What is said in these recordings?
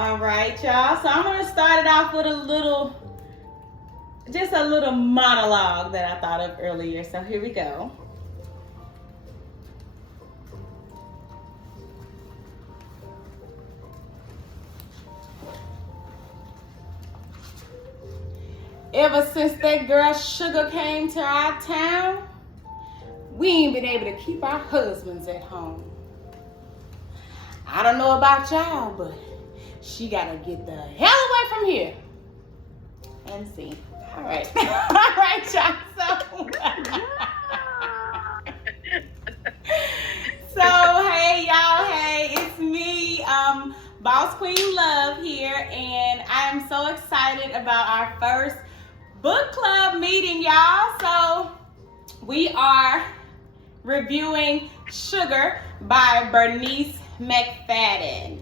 All right, y'all. So I'm going to start it off with just a little monologue that I thought of earlier. So here we go. Ever since that girl Sugar came to our town, we ain't been able to keep our husbands at home. I don't know about y'all, but she gotta get the hell away from here. And see. All right. All right, y'all. So hey, y'all. Hey, it's me, Boss Queen Love here, and I am so excited about our first book club meeting, y'all. So we are reviewing Sugar by Bernice McFadden.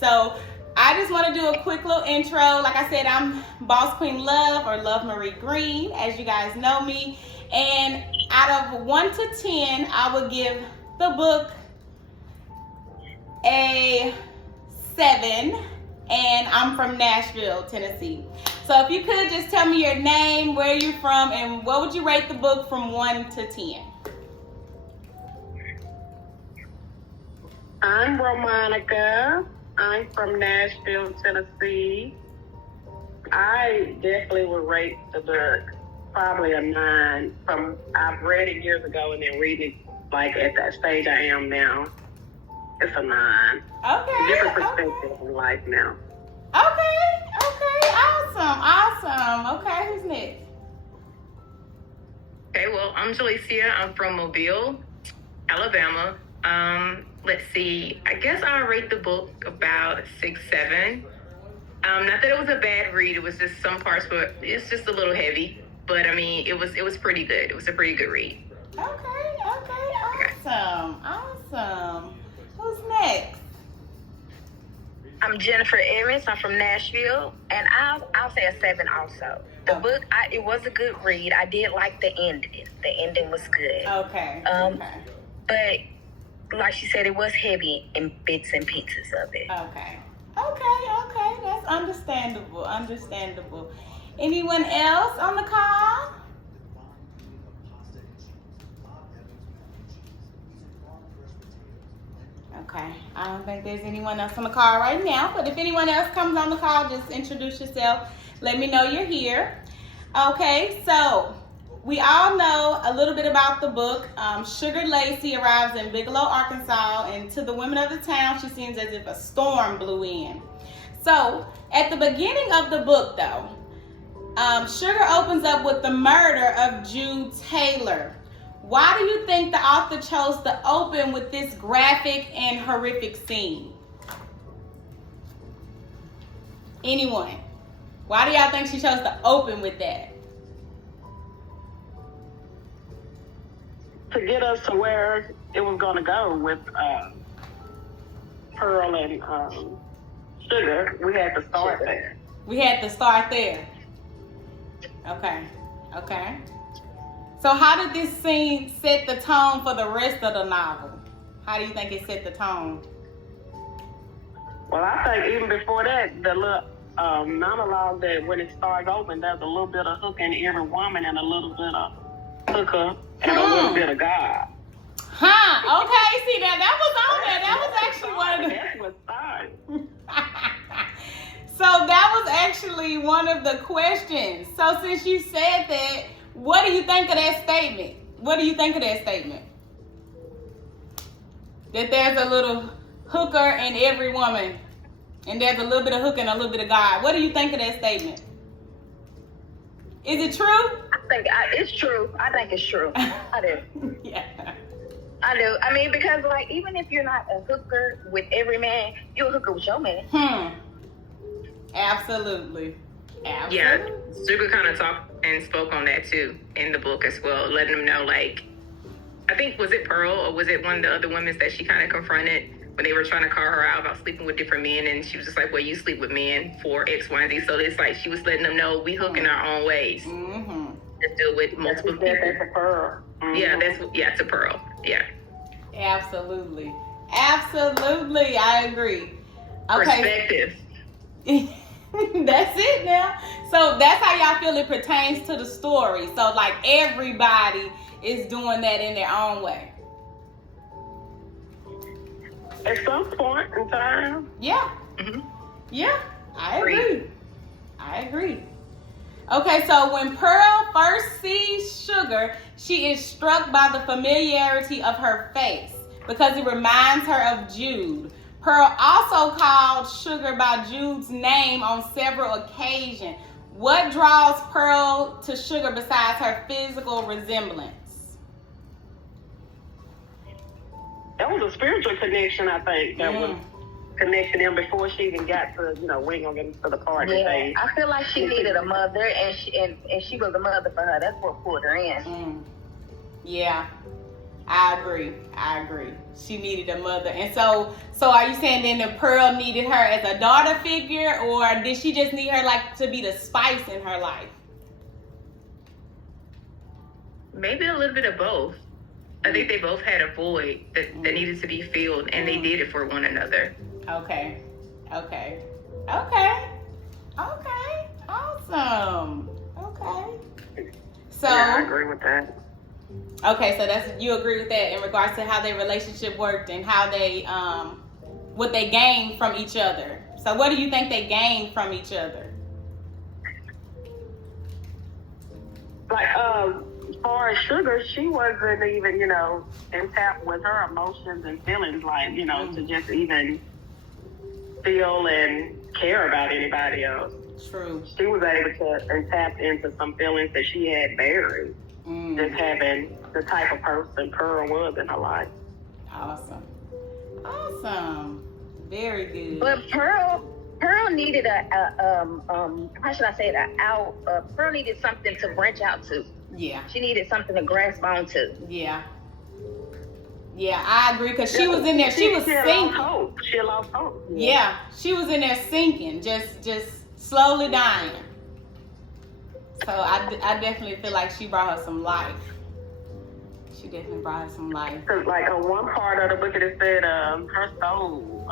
So I just want to do a quick little intro. Like I said, I'm Boss Queen Love, or Love Marie Green, as you guys know me. And out of 1 to 10, I would give the book a 7. And I'm from Nashville, Tennessee. So if you could just tell me your name, where you're from, and what would you rate the book from 1 to 10? I'm Romanica. I'm from Nashville, Tennessee. I definitely would rate the book probably a 9. I've read it years ago and then reading it like at that stage I am now. It's a 9. Okay. Different perspective in life now. Okay. Awesome. Okay, who's next? Okay, well, I'm Jalicia. I'm from Mobile, Alabama. Let's see. I guess I'll rate the book about 6, 7. Not that it was a bad read. It was just some parts, but it's just a little heavy. But I mean, it was pretty good. It was a pretty good read. Okay. Awesome. Who's next? I'm Jennifer Evans. I'm from Nashville, and I'll say a 7 also. The book, it was a good read. I did like the ending. The ending was good. Okay. But like she said, it was heavy in bits and pieces of it. Okay. That's understandable. Anyone else on the call? Okay, I don't think there's anyone else on the call right now, but if anyone else comes on the call, just introduce yourself. Let me know you're here. Okay, so we all know a little bit about the book. Sugar Lacey arrives in Bigelow, Arkansas, and to the women of the town, she seems as if a storm blew in. So at the beginning of the book, though, Sugar opens up with the murder of Jude Taylor. Why do you think the author chose to open with this graphic and horrific scene? Anyone? Why do y'all think she chose to open with that? To get us to where it was going to go with Pearl and Sugar, we had to start there. Okay. So how did this scene set the tone for the rest of the novel? How do you think it set the tone? Well, I think even before that, the little monologue that when it starts open, there's a little bit of hook in every woman and a little bit of hooker and a little bit of God. Okay, see that was on there. That was actually one of the... That's what started. So that was actually one of the questions. So since you said that, what do you think of that statement? That there's a little hooker in every woman, and there's a little bit of hook and a little bit of God. What do you think of that statement? Is it true? I think it's true. I think it's true. I do. Yeah. I do. I mean, because like even if you're not a hooker with every man, you're a hooker with your man. Absolutely. Yeah, Sugar kind of talked and spoke on that too in the book as well, letting them know, like, I think, was it Pearl or was it one of the other women that she kind of confronted when they were trying to call her out about sleeping with different men, and she was just like, well, you sleep with men for X, Y, and Z. So it's like she was letting them know we hook in our own ways. Just deal with multiple people. To Pearl. Yeah, to Pearl. Yeah. Absolutely. I agree. Perspective. That's it now. So that's how y'all feel it pertains to the story. So like everybody is doing that in their own way. At some point in time. Yeah. Mm-hmm. Yeah, I agree. Okay, so when Pearl first sees Sugar, she is struck by the familiarity of her face because it reminds her of Jude. Pearl also called Sugar by Jude's name on several occasions. What draws Pearl to Sugar besides her physical resemblance? That was a spiritual connection, I think. That was connecting them before she even got to, we ain't gonna get into the part. Yeah, I feel like she needed a mother, and she was a mother for her. That's what pulled her in. Yeah, I agree. She needed a mother, and so are you saying then that Pearl needed her as a daughter figure, or did she just need her like to be the spice in her life? Maybe a little bit of both. I think they both had a void that needed to be filled, and they did it for one another. Okay. Awesome. Okay. So yeah, I agree with that. Okay, so you agree with that in regards to how their relationship worked and how they what they gained from each other. So what do you think they gained from each other? Like, as far as Sugar, she wasn't even, in tap with her emotions and feelings, like, to just even feel and care about anybody else. True. She was able to tap into some feelings that she had buried. Just having the type of person Pearl was in her life. Awesome. Very good. But Pearl needed how should I say it? Pearl needed something to branch out to. Yeah. She needed something to grasp onto. Yeah, I agree, because she was in there. She was sinking. She lost hope. Yeah, she was in there sinking, just slowly dying. So I definitely feel like she brought her some life. Because like on one part of the book it said her soul,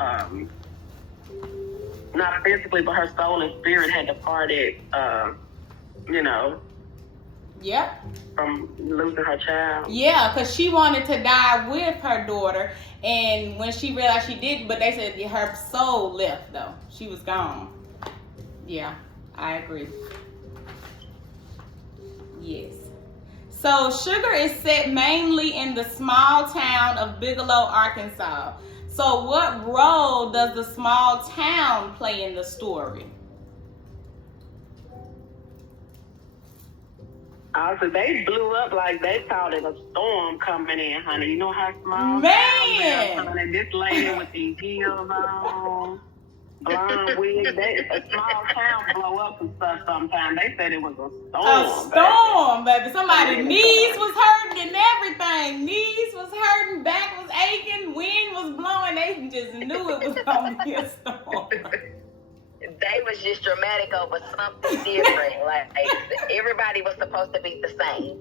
not physically, but her soul and spirit had departed, Yep. from losing her child. Yeah, because she wanted to die with her daughter, and when she realized she didn't, but they said her soul left though. She was gone. Yeah, I agree. Yes. So Sugar is set mainly in the small town of Bigelow, Arkansas. So what role does the small town play in the story? So they blew up like they called it a storm coming in, honey. You know how small Man! town is, honey. This lady with these heels on, blonde wig, a small town blow up and stuff sometimes. They said it was a storm. Baby. Somebody's knees was hurting and everything. Knees was hurting, back was aching, wind was blowing. They just knew it was going to be a storm. They was just dramatic over something different. Like everybody was supposed to be the same.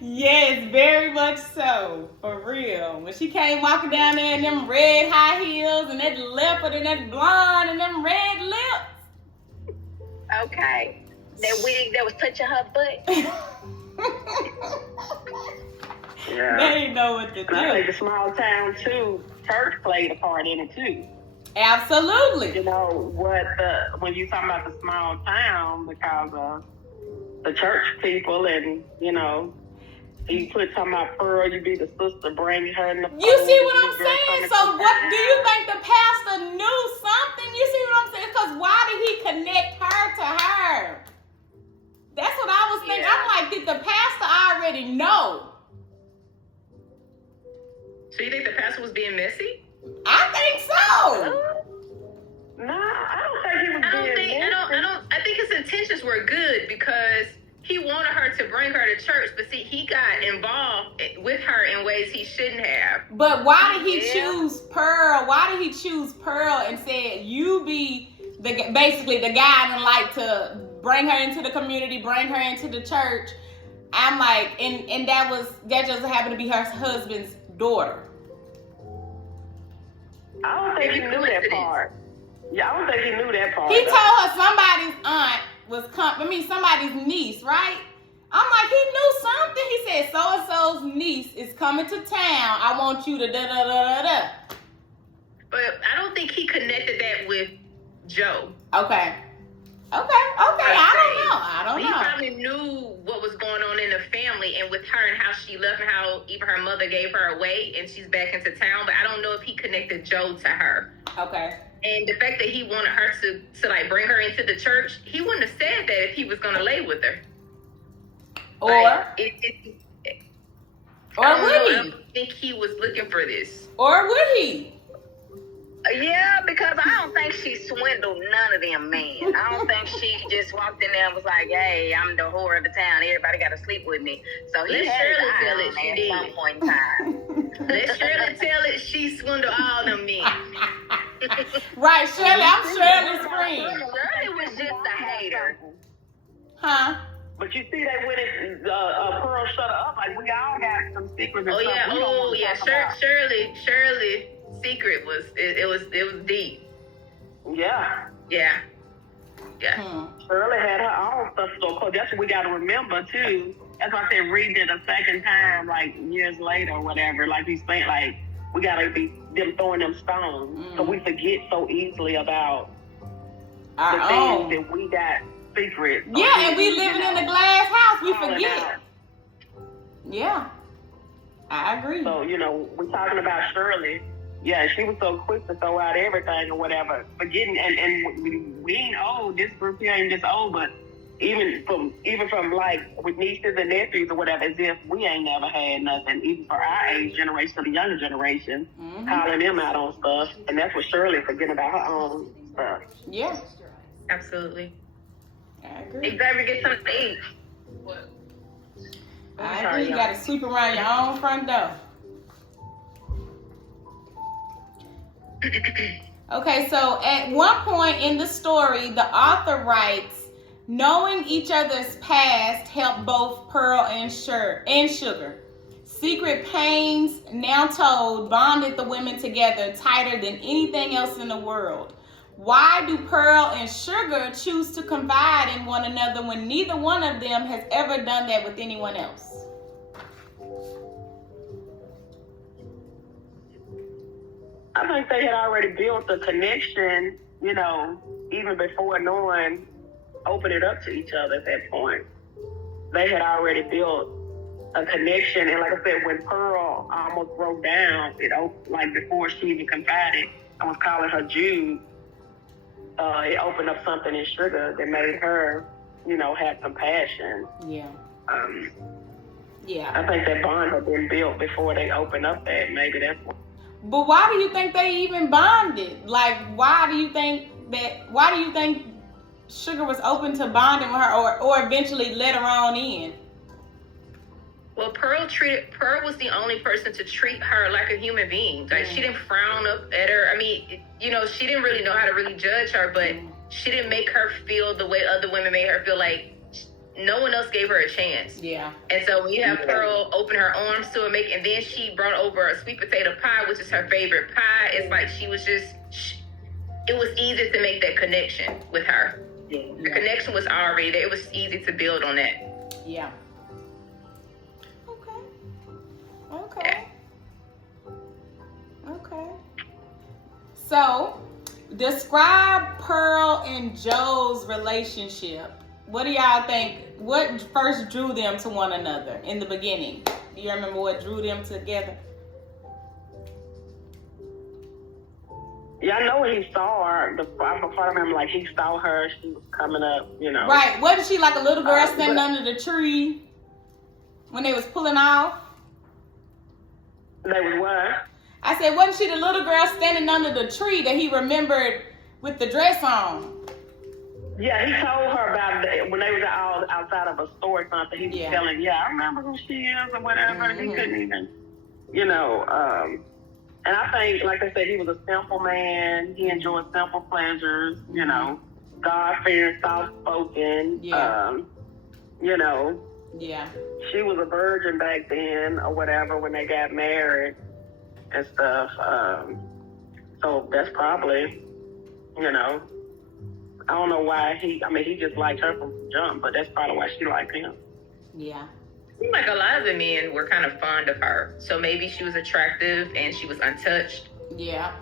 Yes, very much so. For real. When she came walking down there in them red high heels and that leopard and that blonde and them red lips. Okay. That wig that was touching her butt. Yeah. They didn't know what to do. I think the small town too, church played a part in it too. Absolutely. When you talking about the small town, because of the church people, and you put talking about Pearl, you be the sister, bring her in the. You see what I'm saying? So what do you think the pastor knew something? You see what I'm saying? Because why did he connect her to her? That's what I was thinking. Yeah. I'm like, did the pastor already know? So you think the pastor was being messy? I think so. No, I don't think he was being I think his intentions were good, because he wanted her to bring her to church, but see, he got involved with her in ways he shouldn't have. But why did he choose Pearl? Why did he choose Pearl and said, you be basically the guiding light to bring her into the community, bring her into the church? I'm like, and that just happened to be her husband's daughter. I don't think he knew that part. Yeah, I don't think he knew that part. He told her somebody's aunt was somebody's niece, right? I'm like, he knew something. He said so-and-so's niece is coming to town. I want you to da-da-da-da-da. But I don't think he connected that with Joe. Okay. I don't know. He probably knew what was going on in the family and with her and how she left and how even her mother gave her away and she's back into town. But I don't know if he connected Joe to her. Okay. And the fact that he wanted her to like bring her into the church, he wouldn't have said that if he was going to lay with her. Or like, would he? I think he was looking for this. Or would he? Yeah, because I don't think she swindled none of them men. I don't think she just walked in there and was like, hey, I'm the whore of the town. Everybody got to sleep with me. So he had his eye on her at some point in time. Let Shirley tell it she swindled all them men. Right, Shirley. I'm Shirley's friend. Shirley was just a hater. Huh? But you see that when Pearl shut her up, like we all got some secrets and stuff. Shirley secret was it was deep. Yeah. Shirley had her own stuff to go. That's what we got to remember too. That's why I said reading it a second time, like years later or whatever. Like he's saying, like we got to be them throwing them stones, so we forget so easily about the things that we got secret. Yeah, and we living in a glass house. We forget. Yeah, I agree. So we're talking about Shirley. Yeah, she was so quick to throw out everything or whatever, forgetting, and we ain't old. This group here ain't just old, but even from like with nieces and nephews or whatever, as if we ain't never had nothing, even for our age generation, to the younger generation, calling them out on stuff, and that's what Shirley forgetting about her own stuff. Yeah, absolutely. I agree. You better get something to eat. I agree. You got to sweep around your own front door. Okay, so at one point in the story, the author writes, knowing each other's past helped both Pearl and Sugar. Secret pains, now told, bonded the women together tighter than anything else in the world. Why do Pearl and Sugar choose to confide in one another when neither one of them has ever done that with anyone else? I think they had already built a connection, even before no one opened it up to each other at that point. They had already built a connection, and like I said, when Pearl almost broke down, like before she even confided, I was calling her Jude. It opened up something in Sugar that made her, have compassion. Yeah. I think that bond had been built before they opened up that. Maybe that's what. But why do you think they even bonded? Like, why do you think Sugar was open to bonding with her or eventually let her on in? Well, Pearl was the only person to treat her like a human being. Like, she didn't frown up at her. I mean, she didn't really know how to really judge her, but she didn't make her feel the way other women made her feel. Like, no one else gave her a chance. Yeah. And so when you have Pearl open her arms to her, and then she brought over a sweet potato pie, which is her favorite pie. It's like she was just, it was easy to make that connection with her. Yeah. The connection was already there. It was easy to build on that. Yeah. Okay. So, describe Pearl and Joe's relationship. What do y'all think? What first drew them to one another in the beginning? Do you remember what drew them together? Yeah, I know when he saw her, I remember like he saw her, she was coming up, Right. Wasn't she like a little girl standing under the tree when they was pulling off? They was what? I said, wasn't she the little girl standing under the tree that he remembered with the dress on? Yeah, he told her about that when they was all outside of a store or something. He was telling, I remember who she is or whatever. Mm-hmm. He couldn't even, and I think, like I said, he was a simple man. He enjoyed simple pleasures, God-fearing, soft-spoken, Yeah. She was a virgin back then or whatever when they got married and stuff. So that's probably, you know, I don't know why he just liked her from jump, but that's probably why she liked him. Yeah. Seemed like a lot of the men were kind of fond of her. So maybe she was attractive and she was untouched. Yeah.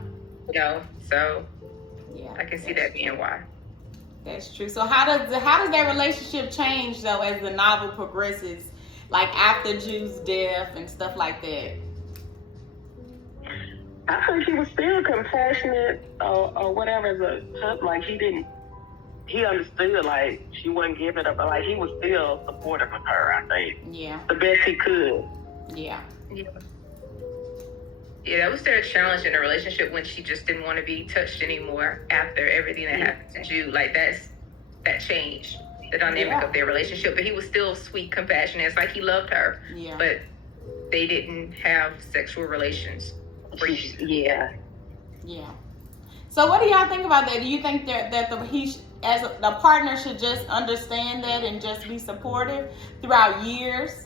You know, so yeah, I can see that being why. That's true. So how does their relationship change though as the novel progresses, like after Jude's death and stuff like that? I think he was still compassionate or whatever. Like he understood, like she wasn't giving up, but like he was still supportive of her, I think. Yeah. The best he could. Yeah. Yeah, that was their challenge in the relationship when she just didn't want to be touched anymore after everything that happened to Jude. Like that changed the dynamic of their relationship. But he was still sweet, compassionate. It's like he loved her. Yeah. But they didn't have sexual relations. Yeah. Yeah. So what do y'all think about that? Do you think that the partner should just understand that and just be supportive throughout years?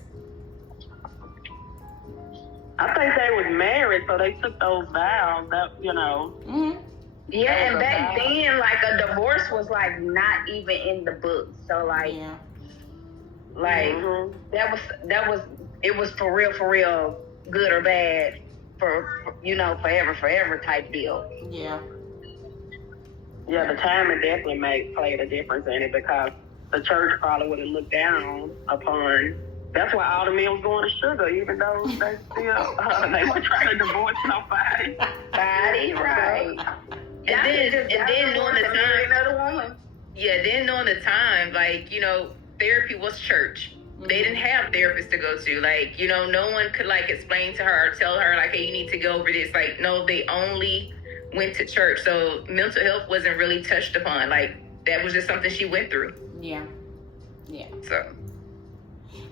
I think they was married, so they took those vows. That Mm-hmm. Yeah, and back then, like a divorce was like not even in the book. So like, that was it was for real, good or bad, for forever type deal. Yeah. Yeah, the timing definitely played a difference in it because the church probably would have looked down upon. That's why all the men was going to sugar, even though they still they were trying to divorce somebody. Right. And then knowing the time, another woman. Yeah, then knowing the time, like, therapy was church. Mm-hmm. They didn't have therapists to go to. Like, no one could like explain to her or tell her like, hey, you need to go over this. Like, no, they only went to church. So mental health wasn't really touched upon. Like, that was just something she went through. Yeah. So.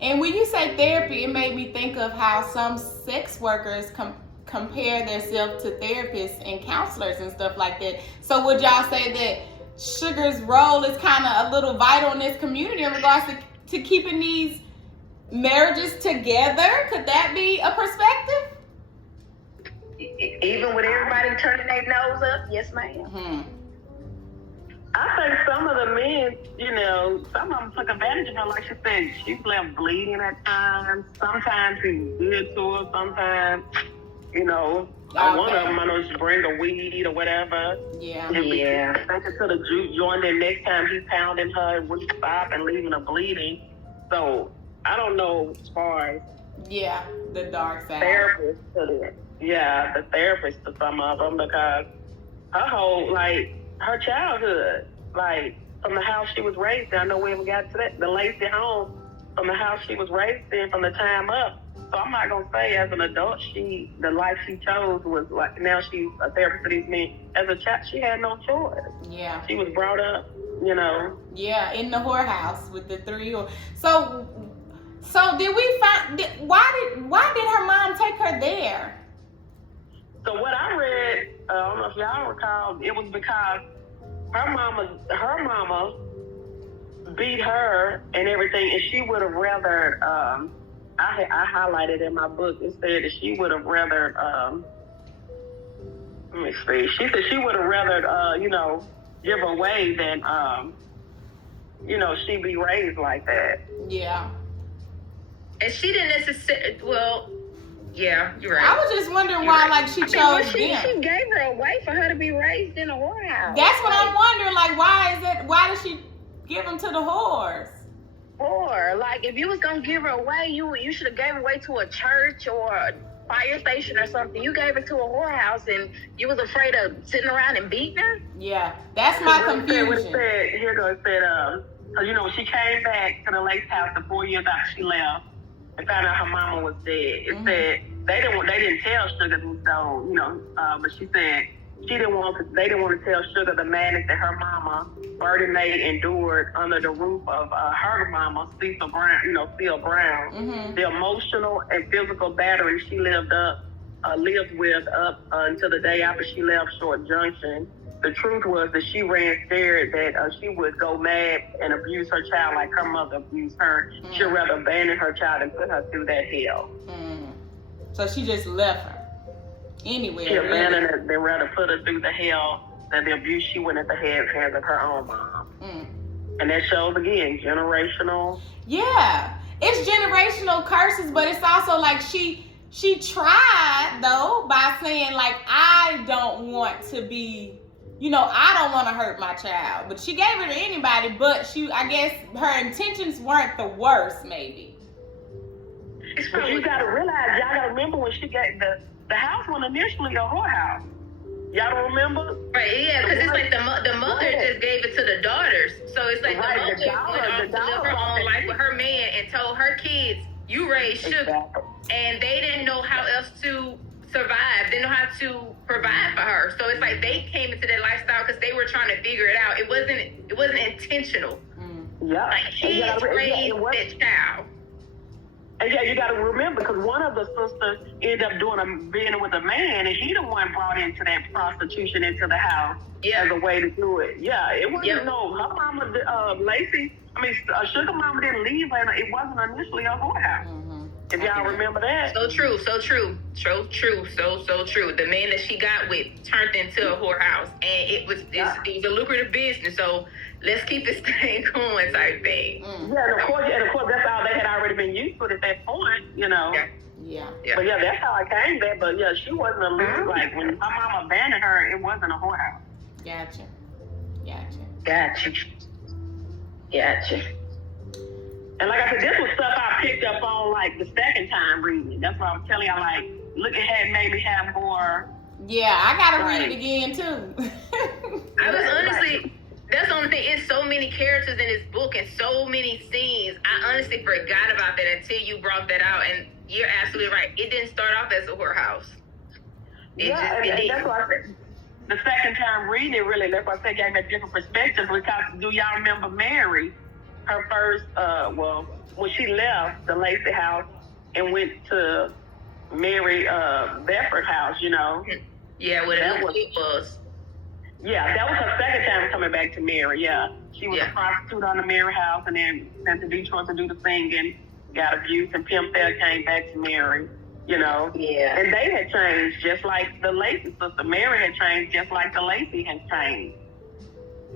And when you say therapy, it made me think of how some sex workers compare themselves to therapists and counselors and stuff like that. So would y'all say that sugar's role is kind of a little vital in this community in regards to keeping these marriages together? Could that be a perspective? Even with everybody turning their nose up? Yes, ma'am. Mm-hmm. I think some of the men, some of them took advantage of her. Like she said, she was left bleeding at times. Sometimes he was good to her. Sometimes, one of them, I know she bring a weed or whatever. Yeah. I think it could have joined in next time he pounding her and wouldn't stop and leaving her bleeding. So, I don't know as far as... Yeah, the dark side. Therapists to it. Yeah, the therapist to some of them because her whole, her childhood, from the house she was raised in. I know we haven't got to that. The Lacey home, from the house she was raised in, from the time up. So I'm not going to say as an adult, the life she chose was now she's a therapist for these men. As a child, she had no choice. Yeah. She was brought up, Yeah, in the whorehouse with the 3 whores. So did we find, why did her mom take her there? So what I read, I don't know if y'all recall, it was because her mama beat her and everything, and she would have rather, I highlighted in my book, it said that she would have rather, let me see, she said she would have rather, give away than, she be raised like that. Yeah. And she didn't necessarily, yeah, you're right. I was just wondering why, she chose them. She gave her away for her to be raised in a whorehouse. That's what I'm wondering. Why did she give them to the whores? Or if you was gonna give her away, you should have gave her away to a church or a fire station or something. You gave her to a whorehouse and you was afraid of sitting around and beating her? Yeah, that's my confusion. It said, when she came back to the Lace house the 4 years after she left and found out her mama was dead. It said they didn't tell Sugar though, but she said they didn't want to tell Sugar the madness that her mama, Bernice, endured under the roof of her mama, Cecil Brown, Mm-hmm. The emotional and physical battery she lived with up until the day after she left Short Junction. The truth was that she ran scared that she would go mad and abuse her child like her mother abused her. Mm. She'd rather abandon her child and put her through that hell. Mm. So she just left her. Anywhere. She abandoned Really. her. They rather put her through the hell that the abuse she went at the hands of her own mom. And that shows again generational. Yeah, it's generational curses, but it's also like she tried though by saying like I don't want to be, I don't want to hurt my child, but she gave it to anybody. But I guess her intentions weren't the worst, maybe. But you gotta realize, y'all gotta remember when she got the house was initially a whorehouse. Y'all don't remember? Right, yeah, because it's like the mother just gave it to the daughters. So it's like the mother went off to live her own life with her man and told her kids, you raise sugar. Exactly. And they didn't know how else to survive. They didn't know how to provide for her. So it's like they came into that lifestyle because they were trying to figure it out. It wasn't intentional. Yeah. Like kids raised that child. And yeah, you got to remember, because one of the sisters ended up being with a man, and he the one brought into that prostitution into the house as a way to do it. Yeah, it wasn't her mama, Lacey. Sugar Mama didn't leave her. It wasn't initially a whorehouse. If y'all remember that. So true. The man that she got with turned into a whorehouse, and it was a lucrative business. So let's keep this thing going, type thing. Yeah, and of course, that's all they had already been used to at that point, Yeah. But yeah, that's how I came there. But yeah, she wasn't a loser. Like when my mama abandoned her, it wasn't a whorehouse. Gotcha. And like I said, this was stuff I picked up on like the second time reading it. That's why I'm telling y'all, like, look at it made me have more. Yeah, I gotta read it again too. I was honestly, that's the only thing. It's so many characters in this book and so many scenes. I honestly forgot about that until you brought that out. And you're absolutely right. It didn't start off as a whorehouse. And that's why I said the second time reading it, really, that's why I said gave me a different perspective. Because do y'all remember Mary? Her first, when she left the Lacey house and went to Mary Bedford house, Yeah, whatever it was. Yeah, that was her second time coming back to Mary, yeah. She was a prostitute on the Mary house and then sent to Detroit to do the singing, got abused, and Pimp there came back to Mary, Yeah. And they had changed just like the Lacey sister. Mary had changed just like the Lacey had changed.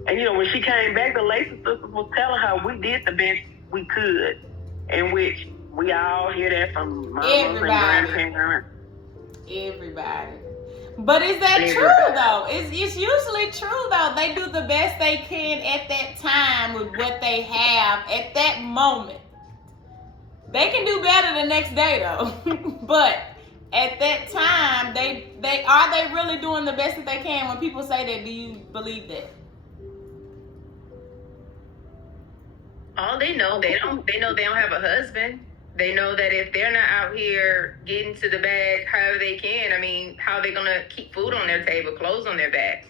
And, when she came back, the Lacey sisters was telling her we did the best we could, in which we all hear that from mamas and grandparents. Everybody. But is that true, though? It's usually true, though. They do the best they can at that time with what they have at that moment. They can do better the next day, though. But at that time, they really doing the best that they can? When people say that, do you believe that? All they know they don't have a husband. They know that if they're not out here getting to the bag however they can, how are they gonna keep food on their table, clothes on their backs?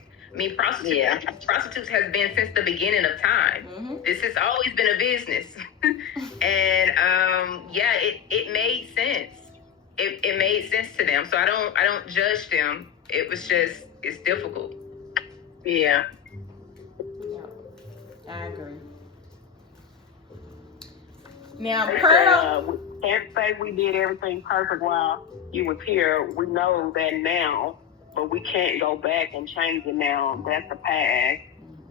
Prostitutes has been since the beginning of time. Mm-hmm. This has always been a business. And it made sense. It made sense to them. So I don't judge them. It was just, it's difficult. Yeah. I agree. Now, Pearl, can't say we did everything perfect while you was here. We know that now, but we can't go back and change it now. That's the past,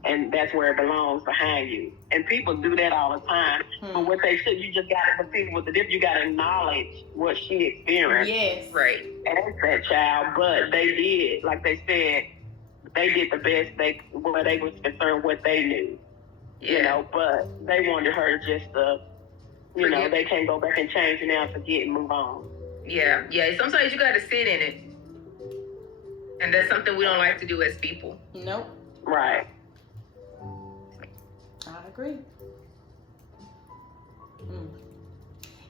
and that's where it belongs, behind you. And people do that all the time. But what they should, you just got to see with the difference. You got to acknowledge what she experienced. Yes, right. As that child, but they did, like they said, they did the best where they was concerned, what they knew. But they wanted her just to. They can't go back and change it now, forget and move on. Yeah. Sometimes you got to sit in it. And that's something we don't like to do as people. Nope. Right. I agree.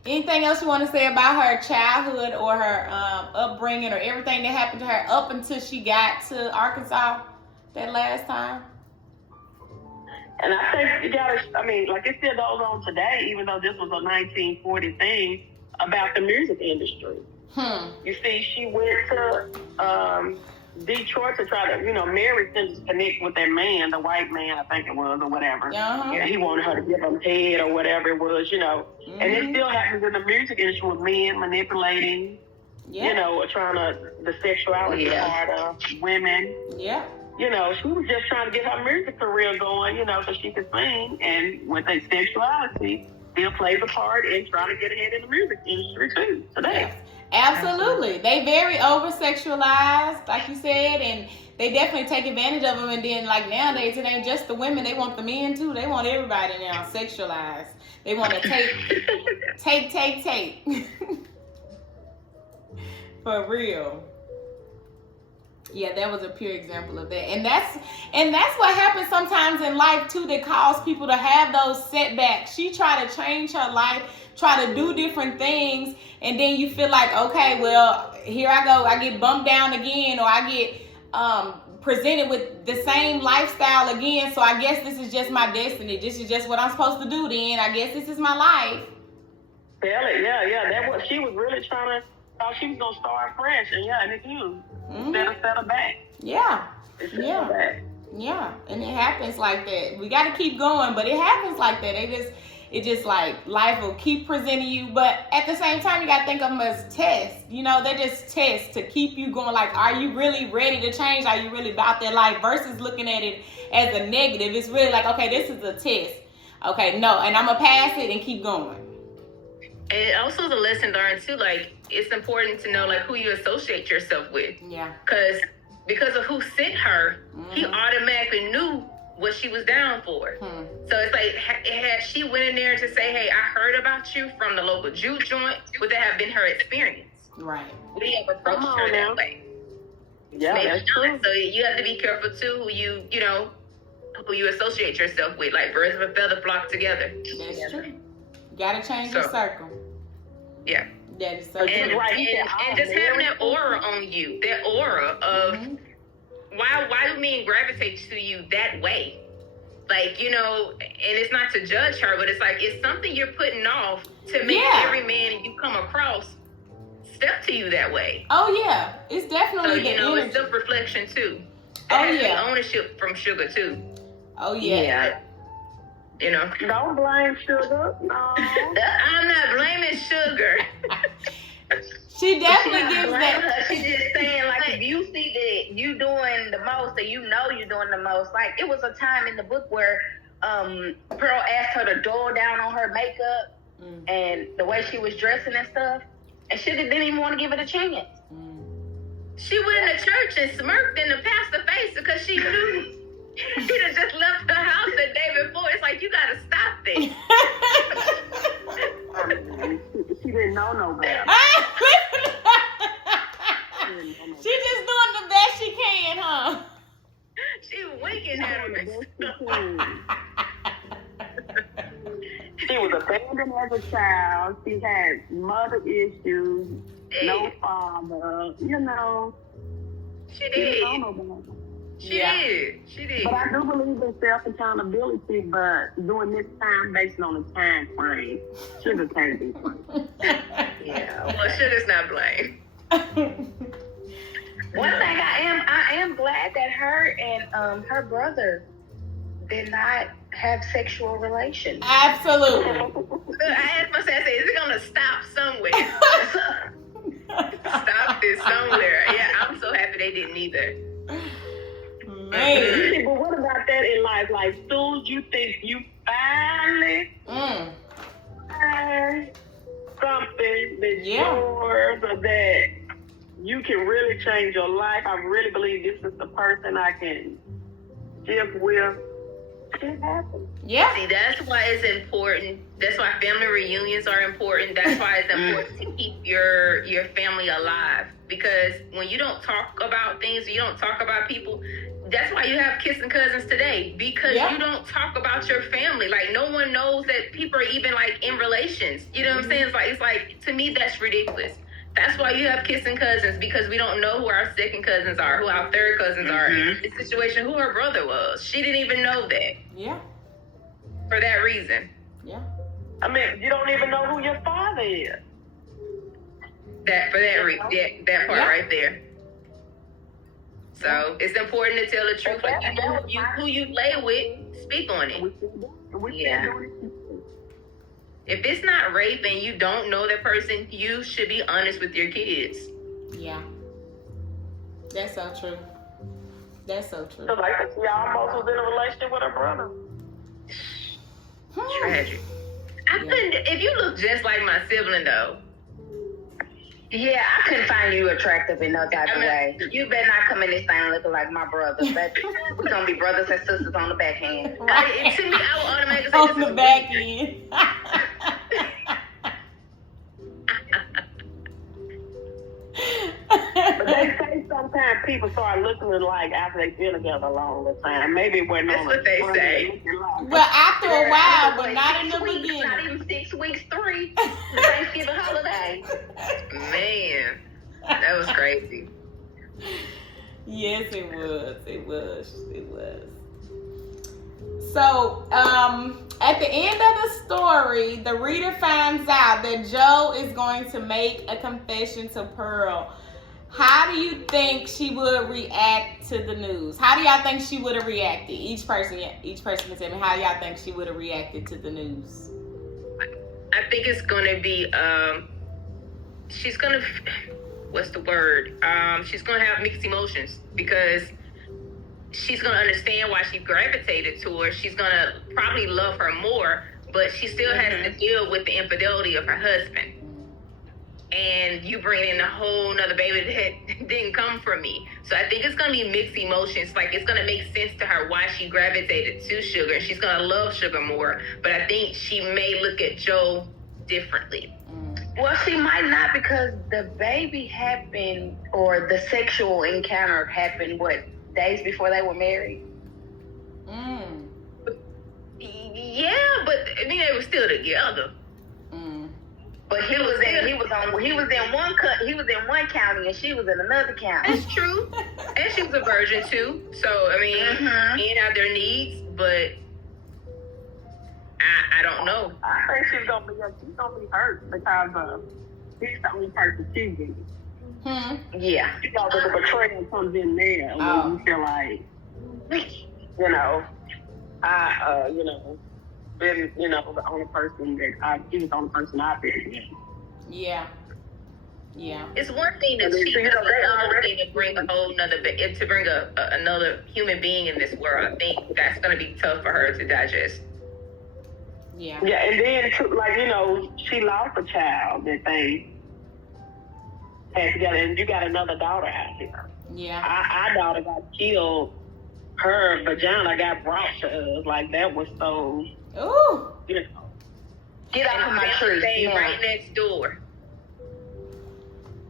Anything else you want to say about her childhood or her upbringing or everything that happened to her up until she got to Arkansas that last time? And I think you gotta, it still goes on today, even though this was a 1940 thing, about the music industry. You see, she went to Detroit to try to, Mary to connect with that man, the white man, I think it was, or whatever. Yeah, he wanted her to give him head or whatever it was, And it still happens in the music industry with men manipulating you know, trying to, the sexuality part of women. Yeah. You know, she was just trying to get her music career going, you know, so she could sing. And with her sexuality, still plays a part in trying to get ahead in the music industry, too, today. Absolutely. They very over-sexualized, like you said, and they definitely take advantage of them. And then, like, nowadays, it ain't just the women. They want the men, too. They want everybody now sexualized. They want to take. For real. Yeah, that was a pure example of that. And that's what happens sometimes in life, too, that cause people to have those setbacks. She tried to change her life, try to do different things, and then you feel like, okay, well, here I go. I get bumped down again, or I get presented with the same lifestyle again, so I guess this is just my destiny. This is just what I'm supposed to do then. I guess this is my life. Yeah. That was, she was really trying to, thought she was going to start fresh, and and it's you. Instead of settle back. Yeah. Back. Yeah. And it happens like that. We got to keep going, but it happens like that. It just like life will keep presenting you, but at the same time, you got to think of them as tests. You know, they're just tests to keep you going. Like, are you really ready to change? Are you really about that life? Versus looking at it as a negative. It's really like, okay, this is a test. Okay, no, and I'm going to pass it and keep going. And also the lesson learned too, like, it's important to know, like, who you associate yourself with. Yeah. Because of who sent her, he automatically knew what she was down for. So it's like, had she went in there to say, hey, I heard about you from the local juke joint, would that have been her experience? Right. Would he have approached her that way? Yeah, maybe that's not. true. So you have to be careful too, who you associate yourself with. Like, birds of a feather flock together. That's true. You gotta change your circle. Yeah. That is so And true. just having that aura on you, that aura of why do men gravitate to you that way? Like, and it's not to judge her, but it's like, it's something you're putting off to make every man you come across step to you that way. Oh yeah, it's definitely it's self-reflection too. Ownership from Sugar too. Oh yeah. Don't blame Sugar. No. I'm not blaming Sugar. She definitely gives that. She's just saying, like, if you see that you doing the most, or you're doing the most. Like, it was a time in the book where Pearl asked her to dull down on her makeup and the way she was dressing and stuff, and Sugar didn't even want to give it a chance. She went in the church and smirked in the pastor's face because she knew he'd have just left her house the day before. It's like, you gotta stop this. She didn't know no better. She just doing the best she can, huh? She winking at him. She was abandoned as a child. She had mother issues, no father, She did. She did. But I do believe in self-accountability, but doing this time based on a time frame, Sugar can't be blamed. Well, Sugar's not blamed. One thing I am glad that her and her brother did not have sexual relations. Absolutely. I asked myself, is it gonna stop somewhere? Stop this somewhere. Yeah, I'm so happy they didn't either. Man. But what about that in life? Like, soon as you think you finally find something that's yours, or that you can really change your life, I really believe this is the person I can live with. It happens. Yeah. See, that's why it's important. That's why family reunions are important. That's why it's important to keep your family alive. Because when you don't talk about things, you don't talk about people, that's why you have kissing cousins today. Because you don't talk about your family. Like, no one knows that people are even, like, in relations. You know what I'm saying? It's like, to me, that's ridiculous. That's why you have kissing cousins, because we don't know who our second cousins are, who our third cousins are. In this situation, who her brother was. She didn't even know that. Yeah. For that reason. Yeah. I mean, you don't even know who your father is. That part right there. So it's important to tell the truth. Like, who you lay with, speak on it. If it's not rape and you don't know that person, you should be honest with your kids. Yeah. That's so true. That's so true. So like she almost was in a relationship with her brother. Tragic. I couldn't. If you look just like my sibling, though. Yeah, I couldn't find you attractive in no type of way. You better not come in this thing looking like my brother. We're gonna be brothers and sisters on the back end. Right. To me, I would automatically say On the back end. But they say sometimes people start looking alike after they've been together a longer time. Maybe it wasn't That's on what they one say. day looking like. Well, after a while, but Wait, not in the 6 weeks, beginning. Not even 6 weeks, 3. The Thanksgiving holiday. Man, that was crazy. Yes, it was. It was. It was. So, at the end of the story, the reader finds out that Joe is going to make a confession to Pearl. How do you think she would react to the news? How do y'all think she would have reacted? Each person can tell me how y'all think she would have reacted to the news. I think it's gonna be she's gonna, what's the word? She's gonna have mixed emotions because she's gonna understand why she gravitated to her. She's gonna probably love her more, but she still has to deal with the infidelity of her husband. And you bring in a whole nother baby that didn't come from me. So I think it's gonna be mixed emotions. Like, it's gonna make sense to her why she gravitated to Sugar. She's gonna love Sugar more, but I think she may look at Joe differently. Well, she might not, because the baby happened, or the sexual encounter happened, days before they were married? Yeah, but I mean, they were still together. But he was in one county and she was in another county. That's true. And she was a virgin too. So I mean, being out their needs, but I don't know. I think she's gonna be hurt because he's the only person she's getting. Yeah. You know, the betrayal comes in there when you feel like, been, the only person that he was the only person I've been with. Yeah. Yeah. It's one thing to cheat, it's another thing to bring a whole nother, to bring another human being in this world. I think that's going to be tough for her to digest. Yeah. Yeah, and then, she lost a child that they had together, and you got another daughter out here. Yeah. Our daughter got killed. Her vagina got brought to us. Like, that was so... Ooh. Get out of my tree. Stay right next door.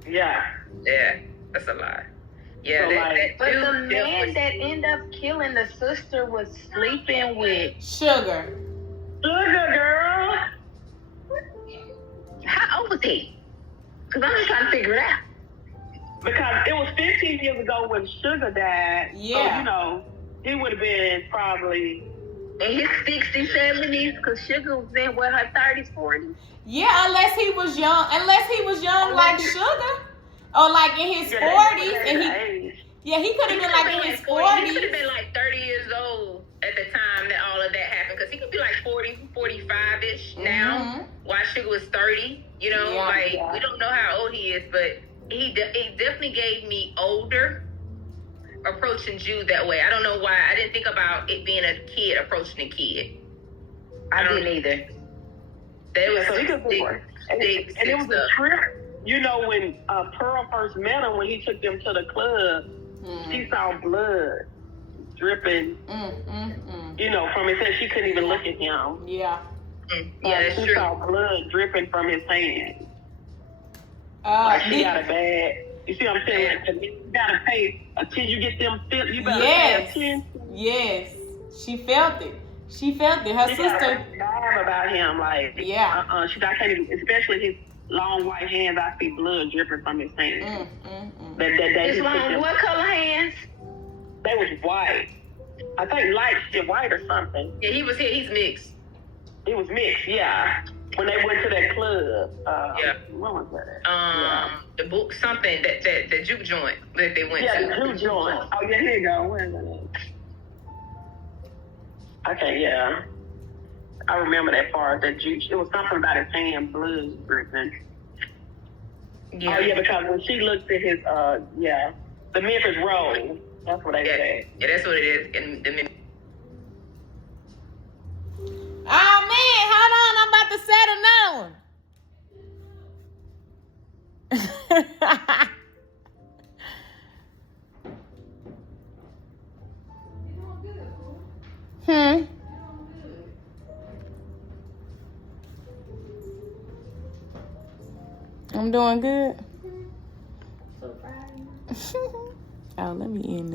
Yeah. Yeah, that's a lie. Yeah, So but the man that ended up killing the sister was sleeping with Sugar. Sugar, girl. How old was he? Because I'm just trying to figure it out. Because it was 15 years ago when Sugar died. Yeah. So, he would have been probably... in his 60s, 70s, because Sugar was in, her 30s, 40s? Yeah, unless he was young like Sugar. Or like in his 40s. And he could have been like in his 40s. He could have been like 30 years old at the time that all of that happened. Because he could be like 40, 45-ish now. While Sugar was 30. We don't know how old he is, but he definitely gave me older approaching Jude that way. I don't know why. I didn't think about it being a kid approaching a kid. I didn't either. That was so he could be more. And it was a trip. When Pearl first met him, when he took them to the club, she saw blood dripping, from his head. She couldn't even look at him. Yeah. Yeah, that's she true. saw blood dripping from his hand. She got a bad. You see what I'm saying? Like, you gotta pay until you get them filled. You better pay attention. Yes. She felt it. Her sister. Bad about him, I can't even, especially his long white hands. I see blood dripping from his hands. That day his long, what color hands? They was white. I think light shit, white or something. Yeah, he's mixed. He was mixed, yeah. When they went to that club, what was that? The book, something the juke joint that they went to. Yeah, the juke joint. Oh yeah, here you go. Where is it? Okay, yeah. I remember that part. That juke. It was something about his hand, blood dripping. Yeah. Oh, yeah, because when she looked at his, the Memphis Roll, that's what they said. Yeah, that's what it is. And the Oh man, hold on, I'm about to set another one. I'm doing good. Oh, let me end this.